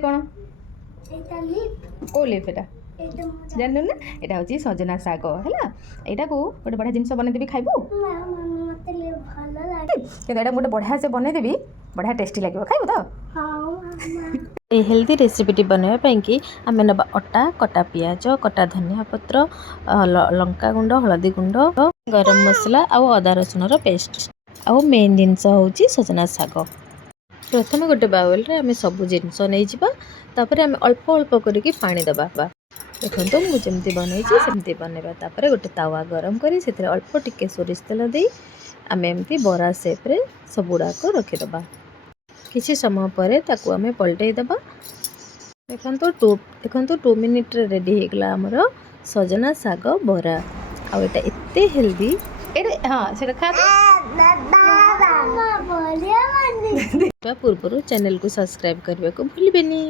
कौन को लिफ एटा जानू ना एटा हूँ सजना शाग है यहाँ को गोटे बढ़िया जिन बनईदेवी खाइबू कि गोटे बढ़िया से बनईदेवी बढ़िया टेस्टी लगे खाइबू तो हेल्दी रेसिपीटी बनवाई कि आम ना अटा कटा पियाज कटा धनिया पत्र लंका गुंड हलदी गुंड गरम मसला आउ अदा रसुण पेस्ट आउ मेन जिनस हूँ सजना शाग। प्रथम गोटे बाउल रे आम सब जिनस नहीं जापर आम अल्प अल्प करके पानी दबा देखो तो मुझे जमी बनई सेमती बनवा तापर गोटे तावा गरम कर अल्प टिके सोरिष तेल दे आम एमती बरा सेप्रे सब गुड़ाक रखीदबा किसी समय पर ताकू आम पलटई दबा देखो 2 मिनिट रेडी होगला आमर सजना शाग बरा आटा एते हेल्दी हाँ से खा पूर्व चैनल को सब्सक्राइब करने को भूलिबेनी।